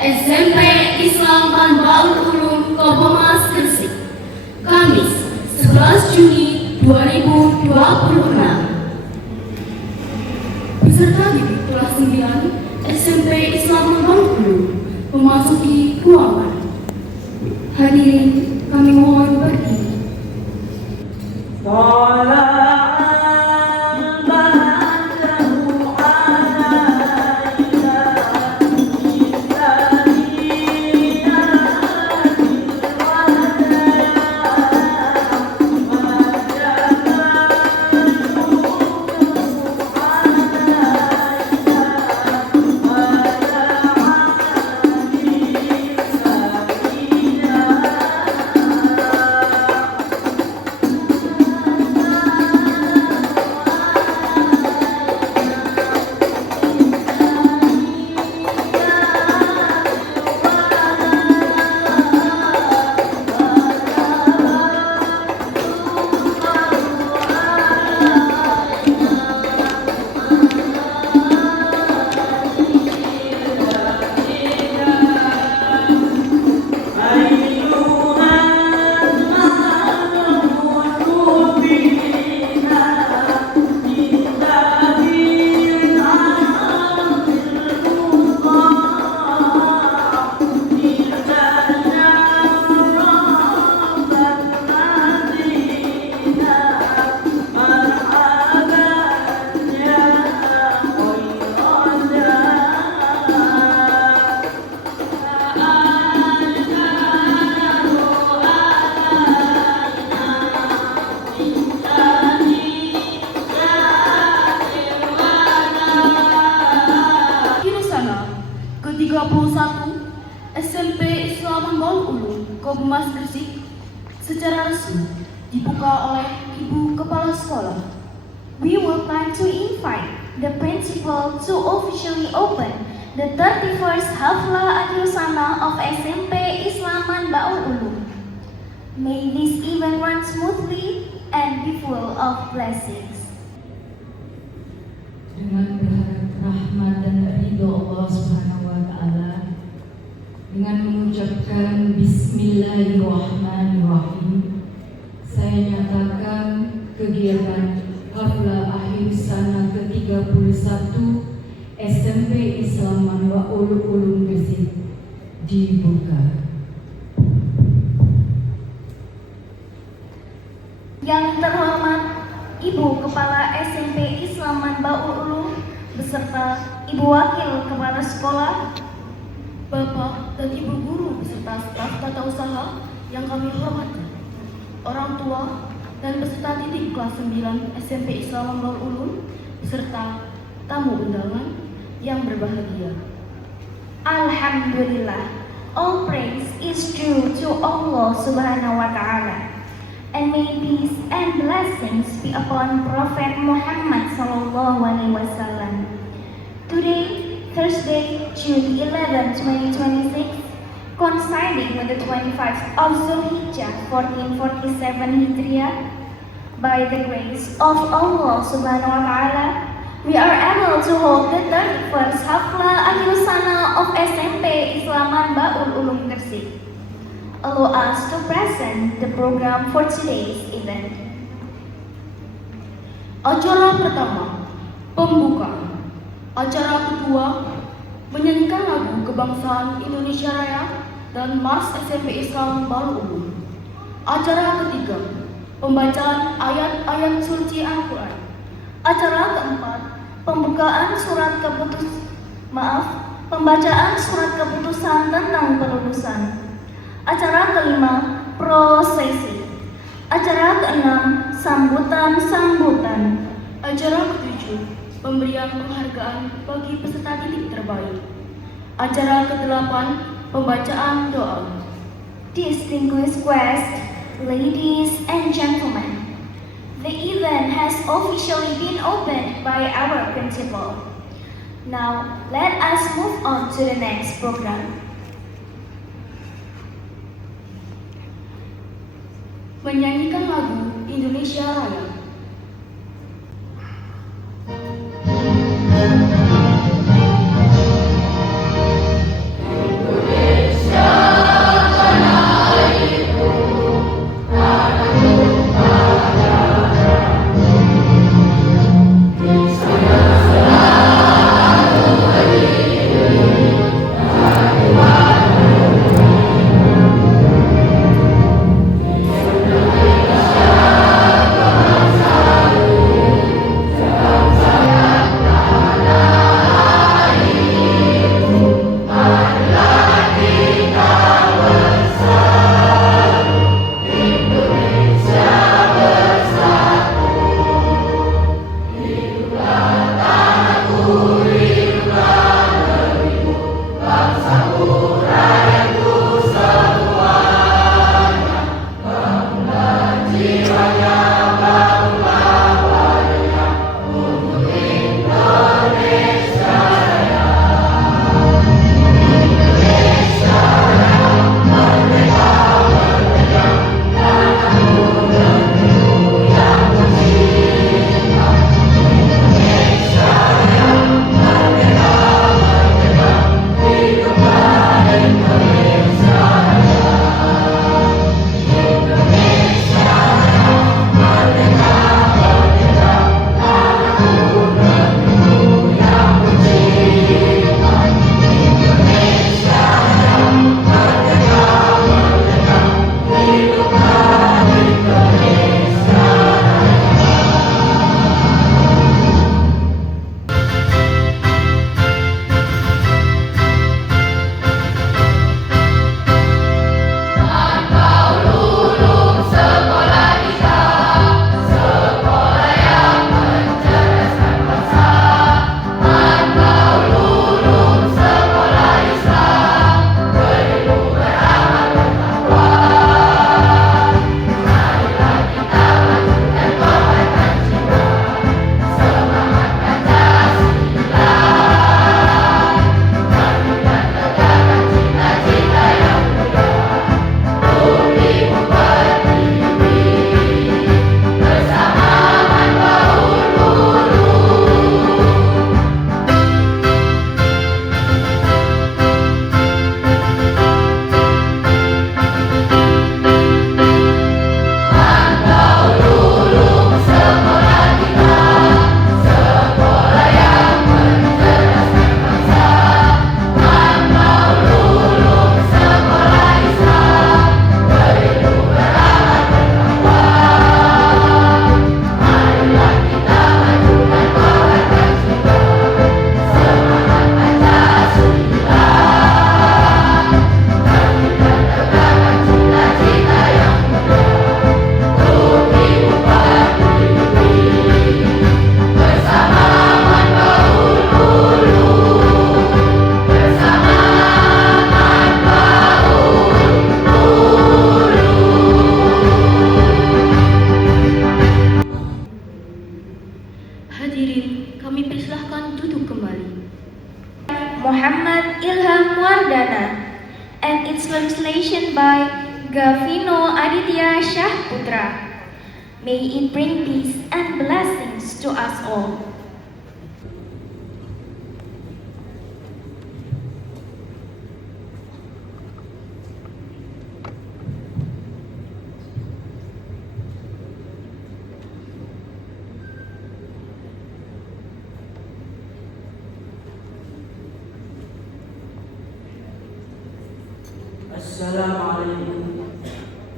SMP Islam Tanbaul Ulum Kobomas Gresik, Kamis 11 Juni 2026. Peserta didik kelas 9 SMP Islam Tanbaul Ulum memasuki ruangan. Hadirin, kami mohon berdiri. ke-31 SMP Islam Tanbaul Ulum Kobomas Gresik secara resmi dibuka oleh Ibu Kepala Sekolah. We would like to invite the principal to officially open the 31st Hafla Akhir Sana of SMP Islam Tanbaul Ulum. May this event run smoothly and be full of blessings. Dengan berharap rahmat dan ridho Allah Subhanahu wa Ta'ala, dengan mengucapkan Bismillahirrahmanirrahim, saya nyatakan kegiatan Hafla Akhir Sana ke-31 SMP Islam Tanbaul Ulum Gresik dibuka. Yang terhormat Ibu Kepala SMP Islam Tanbaul Ulum beserta Ibu Wakil Kepala Sekolah, Bapak dan Ibu Guru beserta staf tata usaha yang kami hormati, orang tua dan peserta didik kelas 9 SMP Islam Tanbaul Ulum beserta tamu undangan yang berbahagia. Alhamdulillah, all praise is due to Allah Subhanahu wa Ta'ala. And may peace and blessings be upon Prophet Muhammad sallallahu alaihi wasallam. Today, Thursday, June 11, 2026, coinciding with the 25th of Zulhijjah 1447 Hijriah, by the grace of Allah Subhanahu wa Ta'ala, we are able to hold the 31st Hafla Akhir Sana of SMP Islam Tanbaul Ulum Gresik. Allow us to present the program for today's event. Acara pertama, pembukaan. Acara kedua, menyanyikan lagu kebangsaan Indonesia Raya dan Mars SMP Islam Tanbaul Ulum. Acara ketiga, pembacaan ayat-ayat suci Al-Quran. Acara keempat, pembacaan surat keputusan tentang pelulusan. Acara kelima, prosesi. Acara keenam, sambutan-sambutan. Acara ketujuh, pemberian penghargaan bagi peserta didik terbaik. Acara kedelapan, pembacaan doa. Distinguished guests, ladies and gentlemen, the event has officially been opened by our principal. Now, let us move on to the next program. Menyanyikan lagu Indonesia Raya. Perdana, and its translation by Gavino Aditya Shahputra. May it bring peace and blessings to us all. Assalamualaikum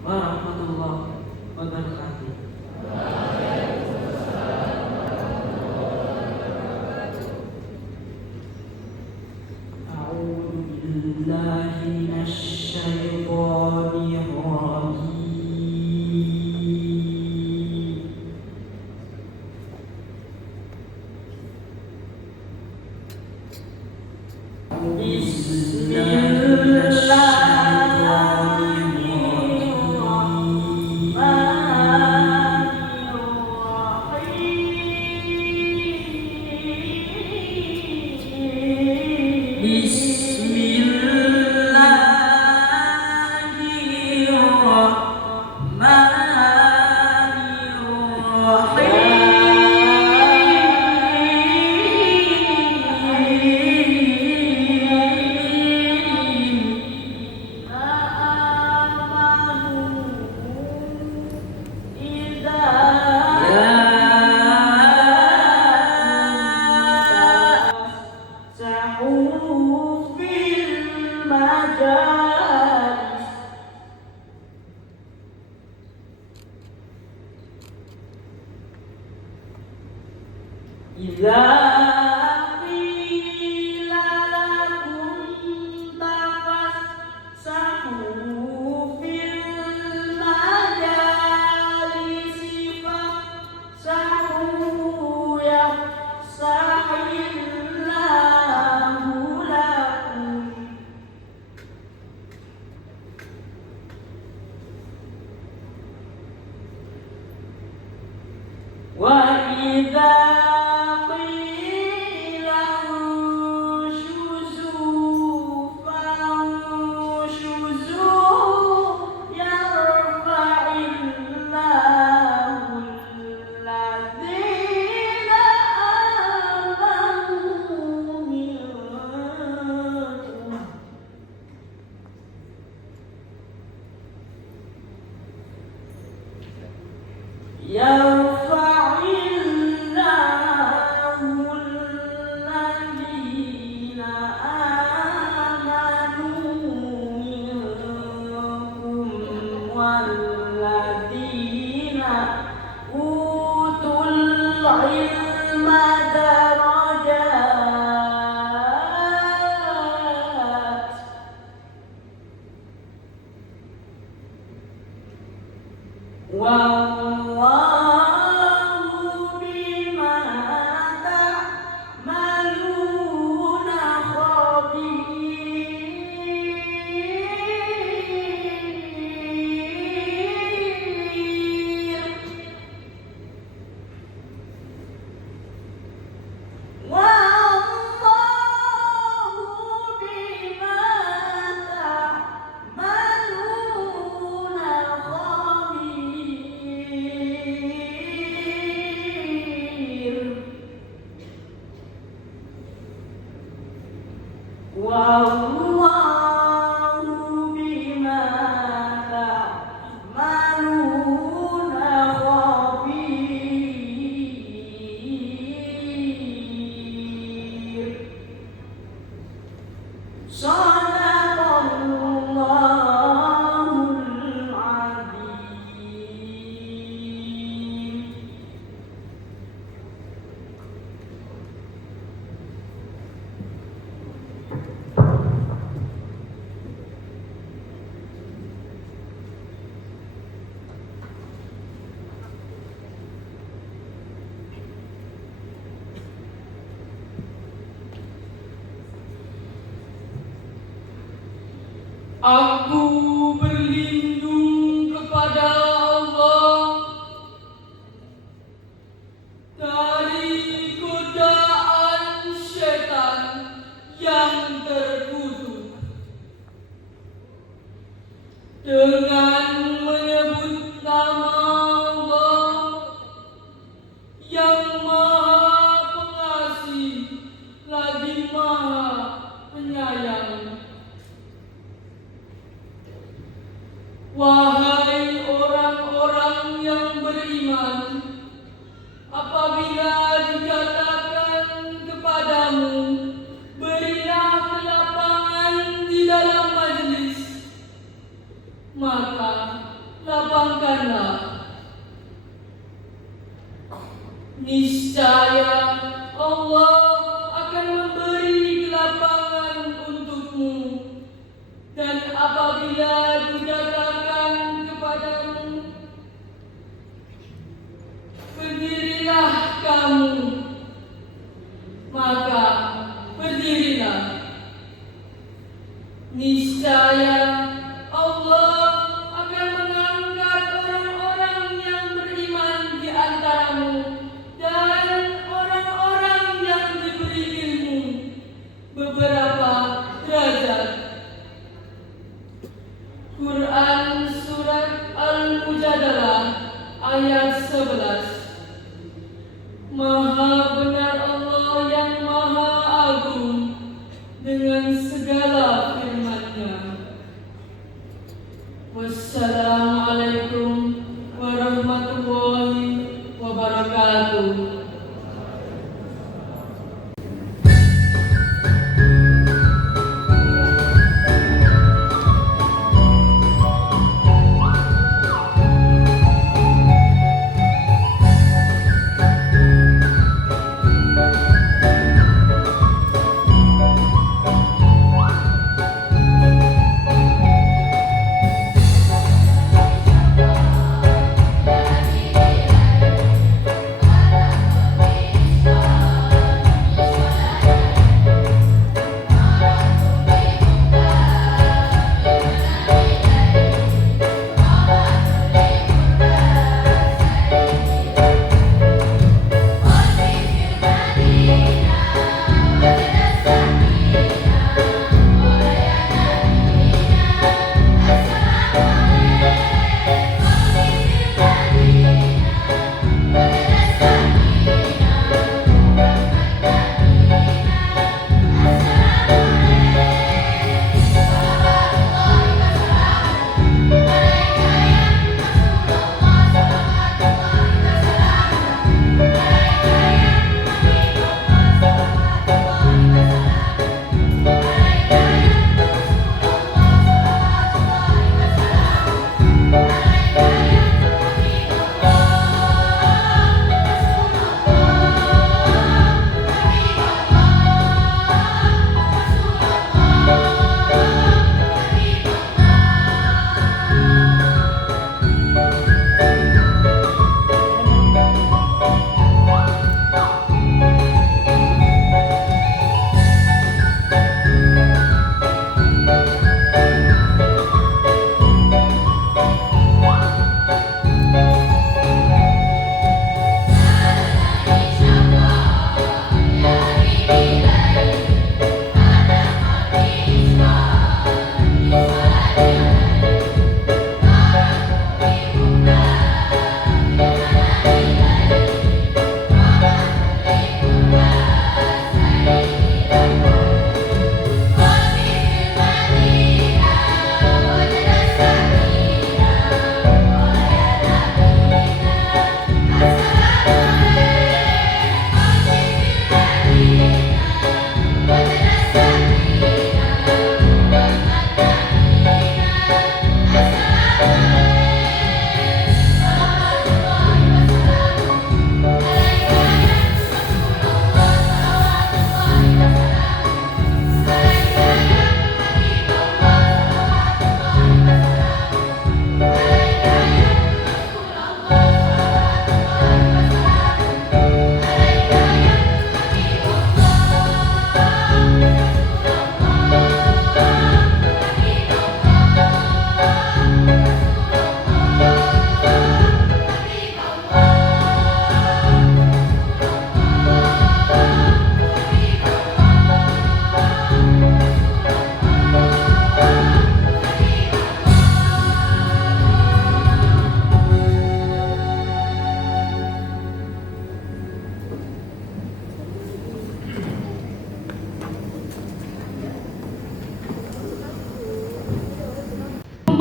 warahmatullahi wabarakatuh. A'udzu billahi minasy syaithanir rajim. Idza qila lakum tafassahu fil majalisi fafsahu yafsahillahu lakum. Wa idza Wallahu bima ta'maluna khabir. Wallahu bima ta'maluna khabir. Wallahu bima ta'maluna khabir. Shadaqallahul azim. Aku berlindung kepada Allah dari godaan setan yang terkutuk. dengan menyebut nama Allah yang Maha Pengasih lagi Maha Penyayang. Wahai orang-orang yang beriman, apabila dikatakan kepadamu, berilah kelapangan di dalam majelis, maka lapangkanlah. Niscaya Allah akan memberi kelapangan untukmu. Dan apabila dikatakan kepadamu, berdirilah kamu, maka berdirilah. Niscaya Allah akan mengangkat orang-orang yang beriman di antaramu dan orang-orang yang diberi ilmu beberapa derajat. Quran Surat Al-Mujadalah ayat 11. Maha benar Allah yang Maha Agung dengan segala firman-Nya. Wassalamualaikum warahmatullahi wabarakatuh.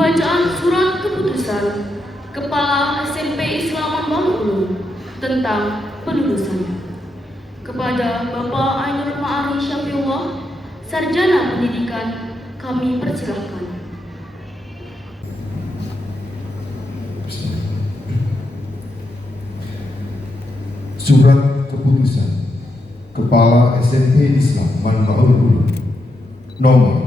Pembacaan surat keputusan Kepala SMP Islam Bangka Ulum tentang pelulusan. Kepada Bapak Ainul Ma'arif Syafiullah, Sarjana Pendidikan, kami persilahkan. Surat keputusan Kepala SMP Islam Bangka Ulum nomor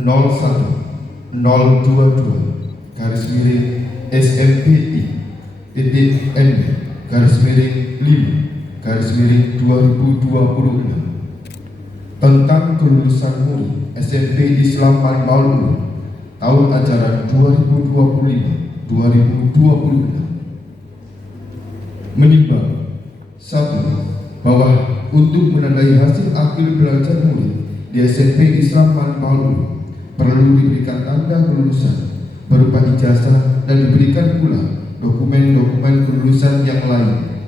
01/01/ND-NB/5/2026 tentang kelulusan murid SMP Islam Bangka Ulum tahun ajaran 2025-2026 menimbang 1. Bahwa untuk menandai hasil akhir belajar murid di SMP Islam Bangka Ulum perlu diberikan tanda kelulusan berupa ijazah dan diberikan pula dokumen-dokumen kelulusan yang lain.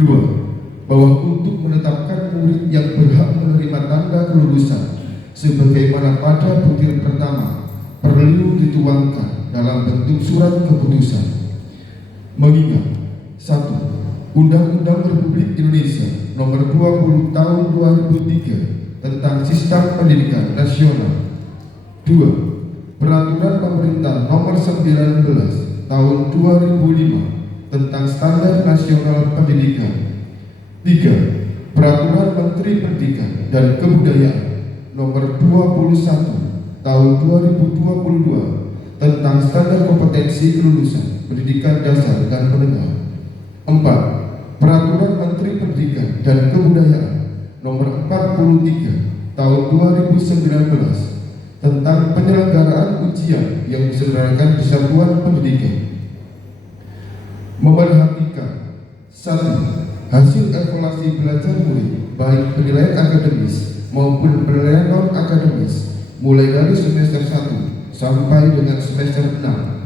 2. Bahwa untuk menetapkan murid yang berhak menerima tanda kelulusan sebagaimana pada butir pertama perlu dituangkan dalam bentuk surat keputusan. Mengingat 1. Undang-Undang Republik Indonesia Nomor 20 Tahun 2003 tentang Sistem Pendidikan Nasional. 2. Peraturan Pemerintah Nomor 19 Tahun 2005 tentang Standar Nasional Pendidikan. 3. Peraturan Menteri Pendidikan dan Kebudayaan Nomor 21 Tahun 2022 tentang Standar Kompetensi Kelulusan Pendidikan Dasar dan Menengah. 4. Peraturan Menteri Pendidikan dan Kebudayaan Nomor 43 Tahun 2019 tentang penyelenggaraan ujian yang diselenggarakan di satuan pendidikan. Memerhatikan 1. Hasil evaluasi belajar murid baik penilaian akademis maupun penilaian non akademis mulai dari semester 1 sampai dengan semester 6.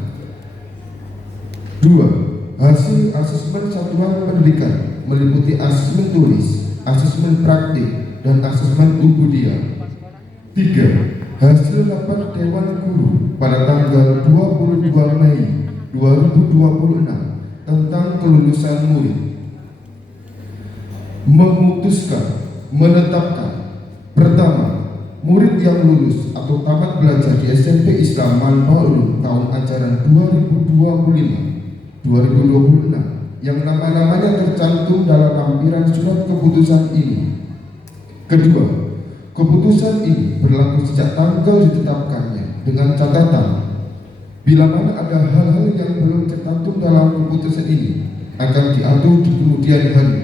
2. Hasil asesmen satuan pendidikan meliputi asesmen tulis, asesmen praktik, dan asesmen ubudiyah. 3. Hasil rapat Dewan Guru pada tanggal 22 Mei 2026 tentang kelulusan murid. Memutuskan, menetapkan. Pertama, murid yang lulus atau tamat belajar di SMP Islam Bangka Ulum tahun ajaran 2025-2026 yang nama-namanya tercantum dalam lampiran surat keputusan ini. Kedua, keputusan ini berlaku sejak tanggal ditetapkannya dengan catatan bila mana ada hal-hal yang belum tercantum dalam keputusan ini akan diatur di kemudian hari,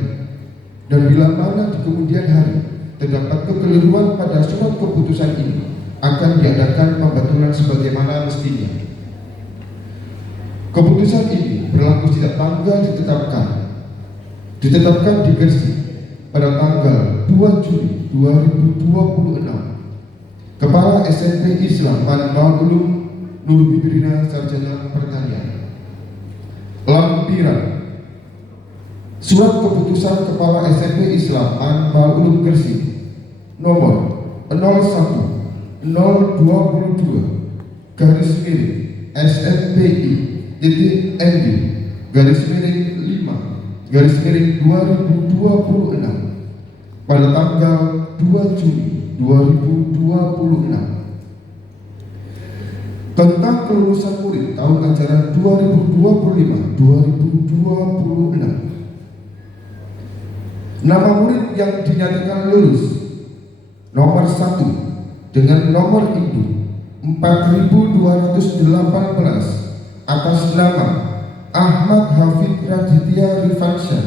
dan bila mana di kemudian hari terdapat kekeliruan pada surat keputusan ini akan diadakan pembatulan sebagaimana mestinya. Keputusan ini berlaku sejak tanggal ditetapkan di Gresik pada tanggal 2 Juli 2026. Kepala SMP Islam Bangka Ulum Nur Bibrina, Sarjana Pertanian. Lampiran Surat Keputusan Kepala SMP Islam Bangka Ulum Gresik nomor 01/2022/ND-5/2026 pada tanggal 2 Juli 2026 tentang kelulusan murid tahun ajaran 2025-2026. Nama murid yang dinyatakan lulus nomor 1 dengan nomor induk 4218 atas nama Ahmad Hafid Raditya Rifansyah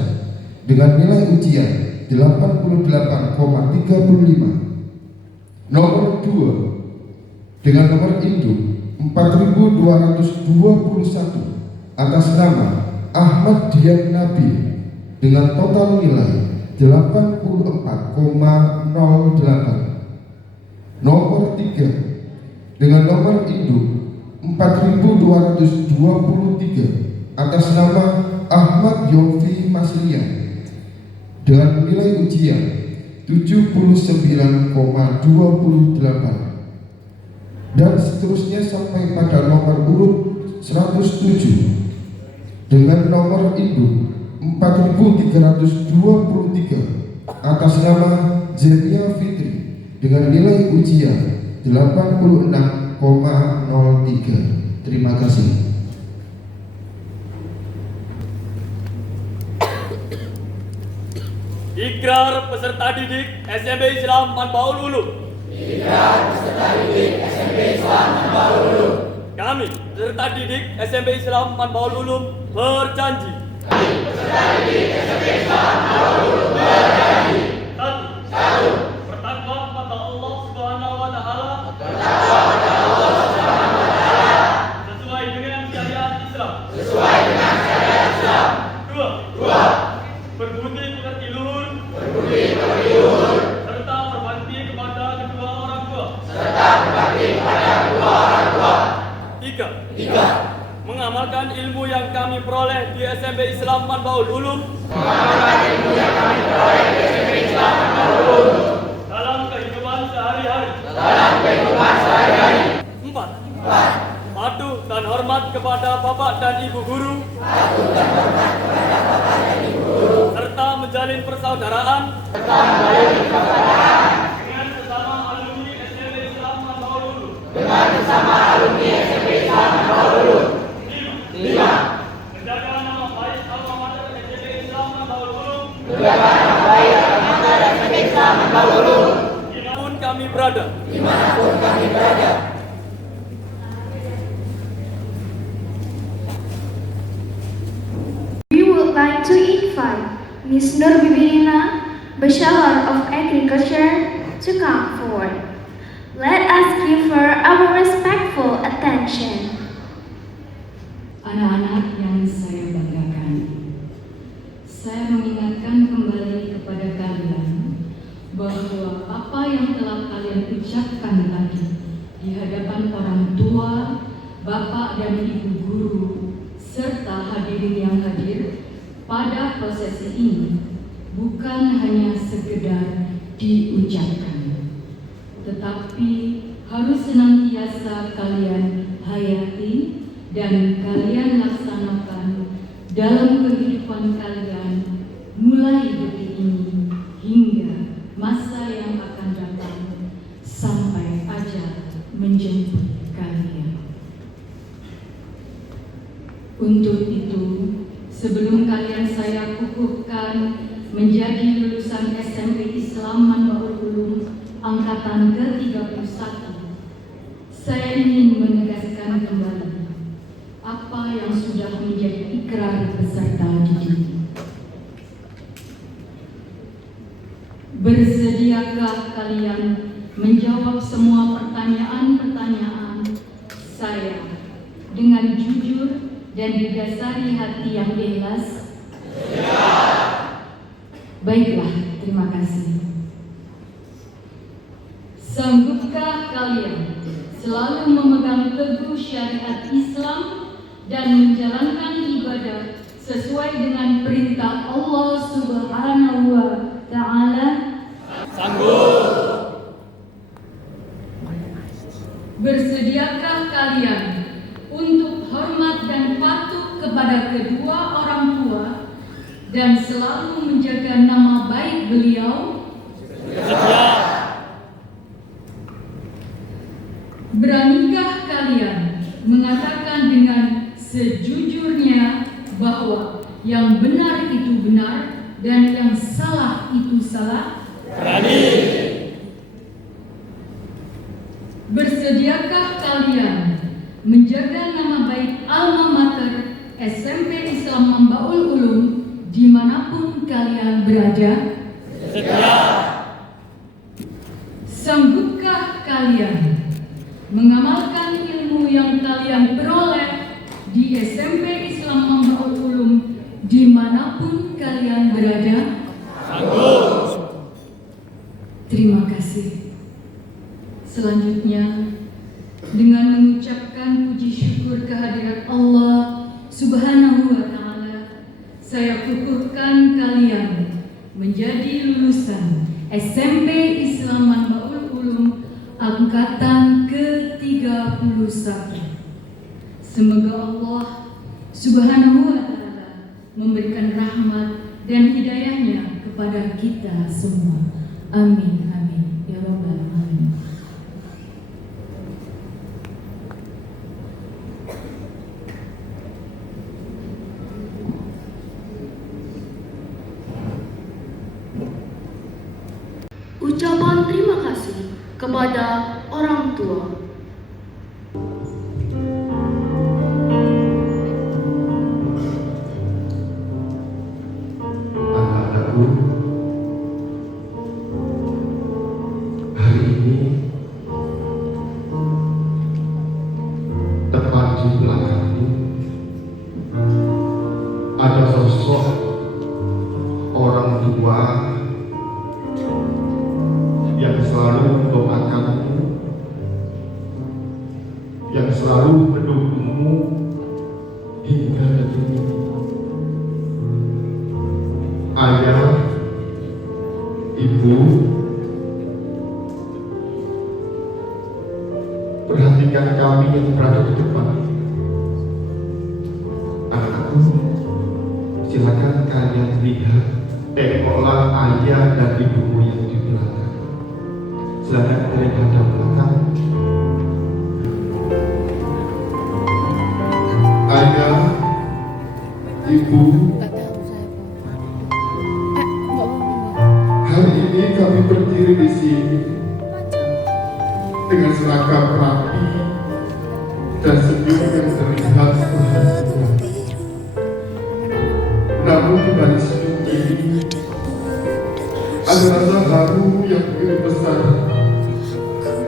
dengan nilai ujian 88,35. Nomor 2 dengan nomor induk 4221 atas nama Ahmad Dian Nabi dengan total nilai 84,08. Nomor 3 dengan nomor induk 4223 atas nama Ahmad Yofi Maslian dengan nilai ujian 79,28. dan seterusnya sampai pada nomor urut 107 dengan nomor induk 4323 atas nama Zemia Fitri dengan nilai ujian 86,03. Terima kasih. Ikrar peserta didik SMP Islam Manbaul Ulum. Kami, peserta didik SMP Islam Manbaul Ulum, berjanji. Satu, bertakwa kepada Allah Subhanahu wa Ta'ala. Sesuai dengan syariat Islam. Dua, berbudi pekerti luhur. Serta berbakti kepada kedua orang tua. Tiga, mengamalkan ilmu yang kami peroleh di SMP Islam Manbaul Ulum. Dalam kehidupan sehari-hari. Empat, patuh dan hormat kepada bapak dan ibu guru. Serta menjalin persaudaraan. Dengan sesama alumni SMP Islam Manbaul Ulum. Lima, menjaga nama baik alma mater SMP Islam Manbaul Ulum. Dimanapun kami berada. We would like to invite Ms. Nur Bibirina, Bachelor of Agriculture, to come forward. Let us give her our respectful attention. Anak-anak yang saya banggakan, saya mengingatkan kembali kepada kalian bahwa apa yang telah kalian ucapkan tadi di hadapan orang tua, bapak dan ibu guru, serta hadirin yang hadir pada prosesi ini bukan hanya sekedar diucapkan, tetapi harus senantiasa kalian hayati dan kalian laksanakan dalam kehidupan kalian mulai detik ini hingga masa yang akan datang sampai ajal menjemput kalian. Untuk itu, sebelum kalian saya kukuhkan menjadi lulusan SMP Islam Manbaul Ulum angkatan ke-31, saya ingin menegaskan kembali apa yang sudah menjadi ikrar peserta didik. Bersediakah kalian menjawab semua pertanyaan-pertanyaan saya dengan jujur dan didasari hati yang ikhlas? Baiklah, terima kasih. Sanggupkah kalian selalu memegang teguh syariat Islam dan menjalankan ibadah sesuai dengan perintah Allah Subhanahu wa Ta'ala? Sanggup. Bersediakah kalian untuk hormat dan patuh kepada kedua orang tua dan selalu menjaga nama baik beliau? Sedia. Beranikah kalian mengatakan dengan sejujurnya bahwa yang benar itu benar dan yang salah itu salah? Berani. Bersediakah kalian menjaga nama baik alma mater SMP Islam Manbaul Ulum dimanapun kalian berada? Sedia. Sanggupkah kalian mengamalkan ilmu yang kalian peroleh di SMP Islam Manbaul Ulum dimanapun kalian berada? Sanggup. Terima kasih. Selanjutnya, dengan mengucapkan puji syukur kehadirat Allah Subhanahu wa Ta'ala, saya kukuhkan kalian menjadi lulusan SMP Islam Manbaul Ulum angkatan ke-31. Semoga Allah Subhanahu wa Ta'ala memberikan rahmat dan hidayahnya kepada kita semua. Amin, amin, ya Rabbal Alamin. Ucapan terima kasih kepada orang tua. Anak-anakku, hari ini tepat di belakangku ada sosok orang tua yang selalu mendoakanmu, yang selalu mendukungmu hingga detik ini. Ayah, ibu, perhatikan kami yang berada di depan. Anakku, silakan kalian lihat, tengoklah ayah dan ibumu yang di belakang. Silakan kalian hadap belakang. Ayah, ibu, hari ini kami berdiri di sini dengan seragam rapi dan senyum yang terlihat bahagia. Namun di balik senyum ini ada rasa haru yang begitu besar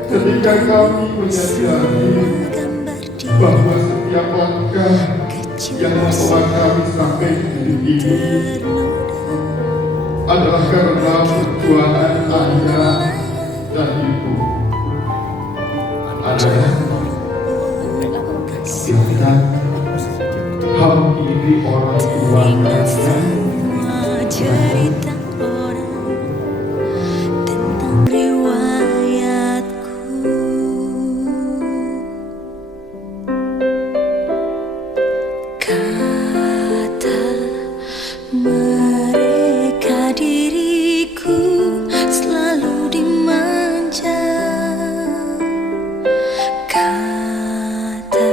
ketika kami menyadari bahwa setiap langkah yang membawa kami sampai di titik ini adalah karena perjuangan ayah dan ibu. Ayah, silakan hampiri orang tua kalian. Cerita orang tentang riwayatku, kata mereka diriku selalu dimanja, kata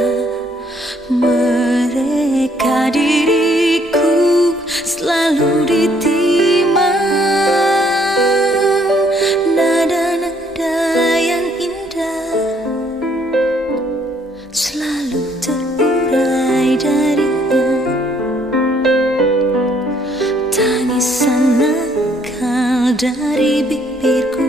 mereka diriku selalu ditimang, nada-nada yang indah selalu terurai darinya, tangisan nakal dari bibirku